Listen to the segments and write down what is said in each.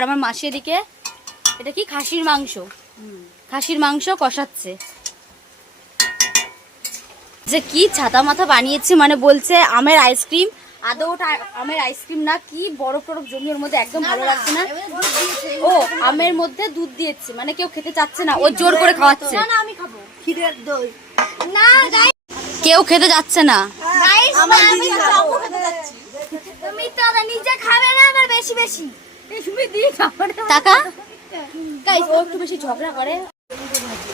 আর আমার মাসি এদিকে এটা কি খাসির মাংস কষাচ্ছে। যে কি ছাতা মাথা বানিয়েছে, মানে বলছে আমের আইসক্রিম, আদৌ ওটা আমের আইসক্রিম না, কি বরফ টরফ জমি ওর মধ্যে, একদম ভালো লাগছে না। ও আমের মধ্যে দুধ দিয়েছে, মানে কেউ খেতে চাচ্ছে না, ও জোর করে খাওয়াচ্ছে। আমি খাবো ক্ষীরের দই। না কেউ খেতে যাচ্ছে না। তুমি তো নিজে খাবে না, আবার বেশি বেশি টাকা গাইস, ও একটু বেশি ঝগড়া করে।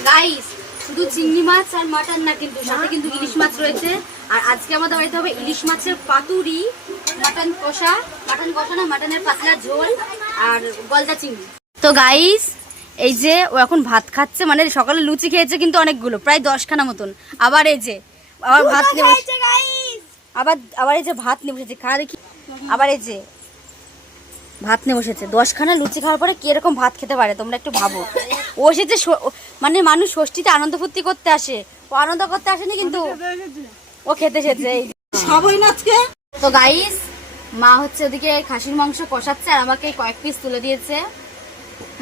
গাইস শুধু চিংড়ি মাছ আর মাটন না, কিন্তু সাথে কিন্তু ইলিশ মাছ রয়েছে। আর আজকে আমাদের বাড়িতে হবে ইলিশ মাছের পাতুরি, মাটন কষা না, মাটনের পাতলা ঝোল আর গলদা চিংড়ি। তো গাইস এই যে ও এখন ভাত খাচ্ছে, মানে সকালে লুচি খেয়েছে কিন্তু অনেকগুলো, প্রায় 10খানা মতন। আবার এই যে আবার ভাত নিয়ে আবার এই যে ভাত নিয়ে বসেছে, খা দেখি। আবার এই যে ভাত নিয়ে বসেছে। 10খানা লুচি খাওয়ার পরে কি এরকম ভাত খেতে পারে তোমরা একটু ভাবো। ও এসেছে, মানে মানুষ ষষ্ঠীতে আনন্দ ফুর্তি করতে আসে, ও আনন্দ করতে আসেনি কিন্তু ও খেতে এসেছে। সবই নাচকে। তো গাইস মা হচ্ছে ওদিকে খাসির মাংস কষাচ্ছে আর আমাকে কয়েক পিস তুলে দিয়েছে,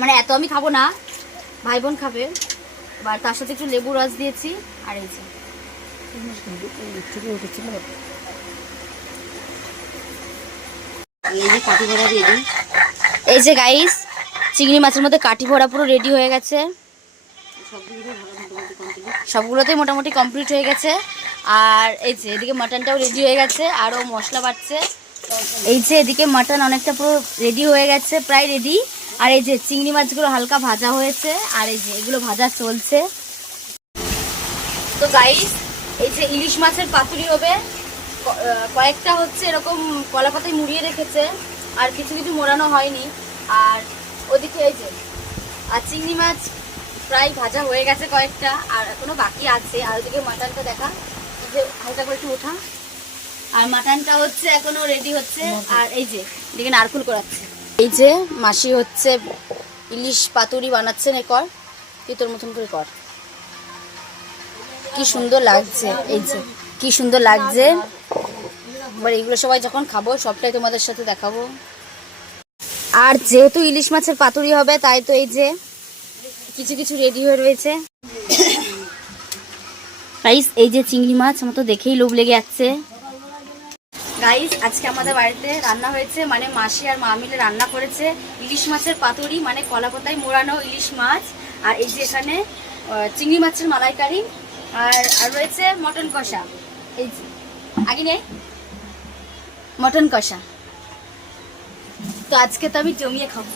মানে এত আমি খাবো না, ভাই বোন খাবে। আর তার সাথে একটু লেবু রস দিয়েছি। আর এই যে কাঠি ভরা রেডি। এই যে গাইস চিংড়ি মাছের মধ্যে কাঠি ভরা পুরো রেডি হয়ে গেছে, সবগুলোতেই মোটামুটি কমপ্লিট হয়ে গেছে। আর এই যে এদিকে মাটনটাও রেডি হয়ে গেছে, আরও মশলা বাড়ছে। এই যে এদিকে মাটন অনেকটা পুরো রেডি হয়ে গেছে, প্রায় রেডি। আর এই যে চিংড়ি মাছগুলো হালকা ভাজা হয়েছে, আর এই যে এগুলো ভাজা চলছে। তো গাইস এই যে ইলিশ মাছের পাতুরি হবে, কয়েকটা হচ্ছে এরকম কলা পাতায় মুড়িয়ে রেখেছে, আর কিছু কিছু মোড়ানো হয়নি। আর ওদিকে এই যে আর চিংড়ি মাছ প্রায় ভাজা হয়ে গেছে কয়েকটা, আর এখনো বাকি আছে। আর ওদিকে মাটনটা দেখা, এই যে হালকা করে একটু ওঠা, আর মাটনটা হচ্ছে এখনো রেডি হচ্ছে। আর এই যে এদিকে নারকুল করাচ্ছে। এই যে মাসি হচ্ছে ইলিশ পাতুরি বানাচ্ছেন, কর তুই তোর মতন করে কর। কি সুন্দর লাগছে, এই যে কি সুন্দর লাগছে। এবার এগুলো সবাই যখন খাবো সবটাই তোমাদের সাথে দেখাবো। আর যেহেতু ইলিশ মাছের পাতুরি হবে, তাই তো এই যে কিছু কিছু রেডি হয়ে রয়েছে। গাইস এই যে চিংড়ি মাছ, আমার তো দেখেই লোভ লেগে যাচ্ছে। গাইস আজকে আমাদের বাড়িতে রান্না হয়েছে, মানে মাসি আর মা মিলে রান্না করেছে ইলিশ মাছের পাতুরি, মানে কলা পাতায় মোড়ানো ইলিশ মাছ। আর এই যে এখানে চিংড়ি মাছের মালাইকারি, আর রয়েছে মটন কষা। এই যে আগে নেই মটন কষা। তো আজকে তো আমি জমিয়ে খাবো।